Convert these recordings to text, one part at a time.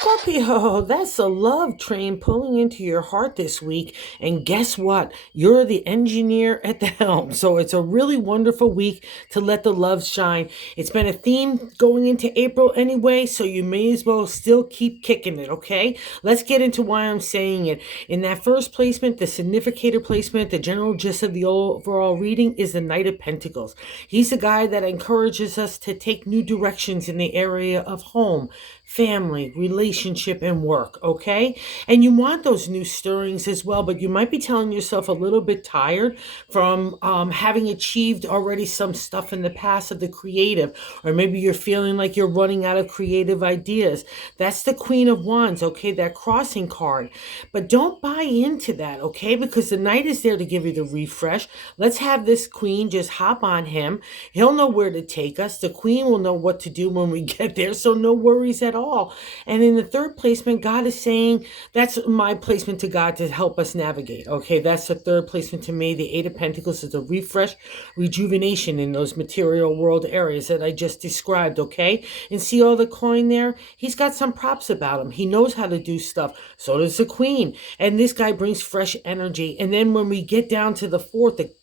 Scorpio, that's a love train pulling into your heart this week. And guess what? You're the engineer at the helm. So it's a really wonderful week to let the love shine. It's been a theme going into April anyway, so you may as well still keep kicking it, okay? Let's get into why I'm saying it. In that first placement, the significator placement, the general gist of the overall reading is the Knight of Pentacles. He's the guy that encourages us to take new directions in the area of home, family, relationship, and work, okay? And you want those new stirrings as well, but you might be telling yourself a little bit tired from having achieved already some stuff in the past of the creative, or maybe you're feeling like you're running out of creative ideas. That's the Queen of Wands, okay? That crossing card. But don't buy into that, okay? Because the Knight is there to give you the refresh. Let's have this Queen just hop on him. He'll know where to take us. The Queen will know what to do when we get there, so no worries at all. And in the third placement, God is saying, that's my placement to God to help us navigate. Okay, that's the third placement to me. The Eight of Pentacles is a refresh, rejuvenation in those material world areas that I just described. Okay, and see all the coin there? He's got some props about him. He knows how to do stuff. So does the Queen. And this guy brings fresh energy. And then when we get down to the fourth, the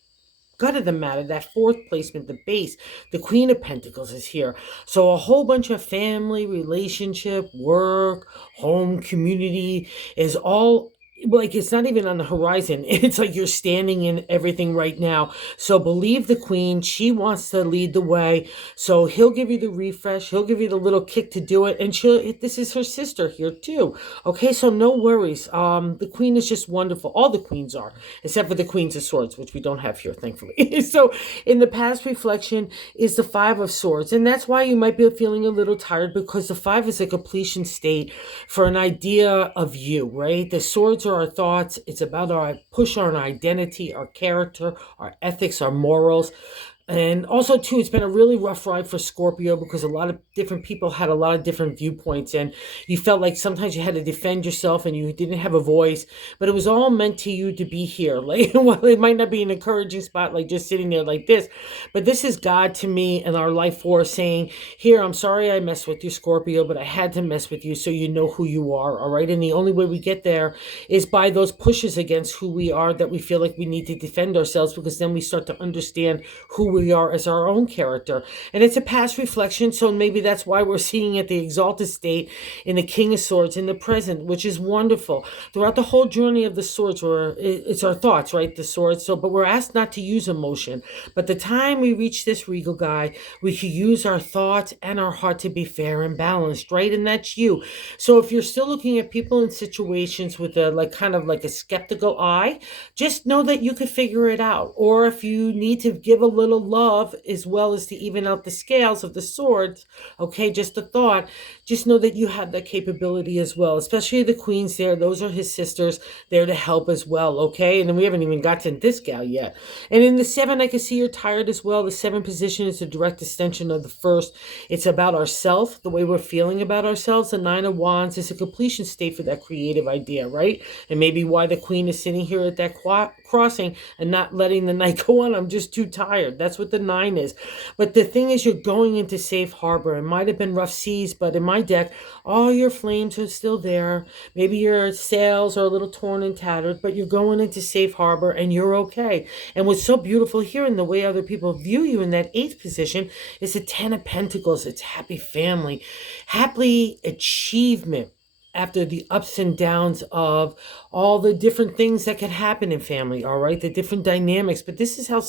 gut of the matter, that fourth placement, the base, the Queen of Pentacles is here. So a whole bunch of family, relationship, work, home, community is all like, it's not even on the horizon. It's like you're standing in everything right now. So believe the Queen. She wants to lead the way. So he'll give you the refresh. He'll give you the little kick to do it. And this is her sister here too. Okay, so no worries. The Queen is just wonderful. All the queens are, except for the Queens of Swords, which we don't have here, thankfully. So in the past reflection is the Five of Swords. And that's why you might be feeling a little tired, because the five is a completion state for an idea of you, right? The swords are our thoughts. It's about our push on our identity, our character, our ethics, our morals. And also, too, it's been a really rough ride for Scorpio, because a lot of different people had a lot of different viewpoints, and you felt like sometimes you had to defend yourself and you didn't have a voice, but it was all meant to you to be here. Like, well, it might not be an encouraging spot, like just sitting there like this, but this is God to me and our life force saying, here, I'm sorry I messed with you, Scorpio, but I had to mess with you so you know who you are, all right? And the only way we get there is by those pushes against who we are, that we feel like we need to defend ourselves, because then we start to understand who we are as our own character. And it's a past reflection, so maybe that's why we're seeing at the exalted state in the King of Swords in the present, which is wonderful. Throughout the whole journey of the swords, it's our thoughts, right? The swords. So, but we're asked not to use emotion. But the time we reach this regal guy, we can use our thoughts and our heart to be fair and balanced, right? And that's you. So if you're still looking at people in situations with a kind of like a skeptical eye, just know that you could figure it out. Or if you need to give a little love as well as to even out the scales of the swords, okay, just a thought, just know that you have that capability as well, especially the Queens there. Those are his sisters there to help as well, okay? And then we haven't even got to this gal yet. And in the seven, I can see you're tired as well. The seven position is a direct extension of the first. It's about ourself, the way we're feeling about ourselves. The Nine of Wands is a completion state for that creative idea, right? And maybe why the Queen is sitting here at that crossing and not letting the night go on. I'm just too tired. That's what the nine is. But the thing is, you're going into safe harbor. It might have been rough seas, but in my deck, all your flames are still there. Maybe your sails are a little torn and tattered, but you're going into safe harbor and you're okay. And what's so beautiful here in the way other people view you in that eighth position is the Ten of Pentacles. It's happy family, happy achievement after the ups and downs of all the different things that can happen in family, all right? The different dynamics. But this is how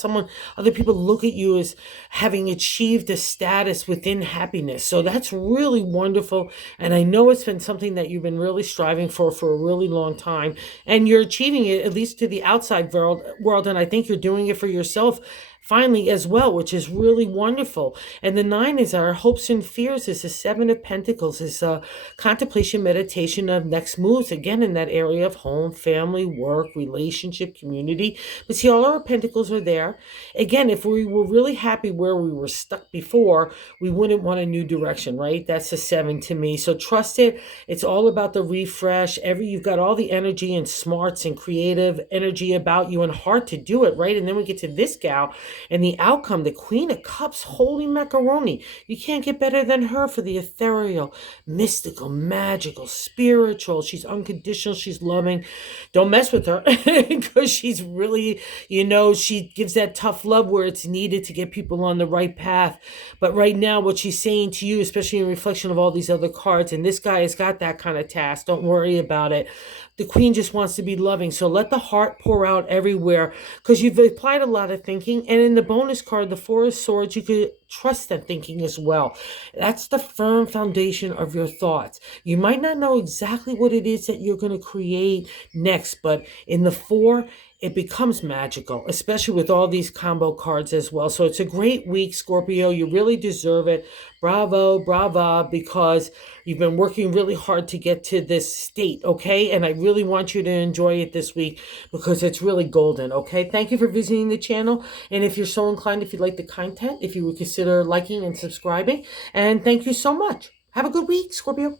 other people look at you as having achieved a status within happiness. So that's really wonderful. And I know it's been something that you've been really striving for a really long time. And you're achieving it, at least to the outside world. And I think you're doing it for yourself finally as well, which is really wonderful. And the nine is our hopes and fears. Is the Seven of Pentacles, is a contemplation, meditation of next moves, again in that area of home, family, work, relationship, community. But see, all our pentacles are there. Again, if we were really happy where we were stuck before, we wouldn't want a new direction, right? That's a seven to me. So trust it. It's all about the refresh. You've got all the energy and smarts and creative energy about you and heart to do it, right? And then we get to this gal, And the outcome, the Queen of Cups, holy macaroni. You can't get better than her for the ethereal, mystical, magical, spiritual. She's unconditional. She's loving. Don't mess with her because she's really, she gives that tough love where it's needed to get people on the right path. But right now, what she's saying to you, especially in reflection of all these other cards, and this guy has got that kind of task. Don't worry about it. The Queen just wants to be loving. So let the heart pour out everywhere because you've applied a lot of thinking. And in the bonus card, the Four of Swords, you could trust that thinking as well. That's the firm foundation of your thoughts. You might not know exactly what it is that you're going to create next, but in the Four, it becomes magical, especially with all these combo cards as well. So it's a great week, Scorpio. You really deserve it. Bravo, brava, because you've been working really hard to get to this state, okay? And I really want you to enjoy it this week because it's really golden, okay? Thank you for visiting the channel. And if you're so inclined, if you like the content, if you would consider liking and subscribing. And thank you so much. Have a good week, Scorpio.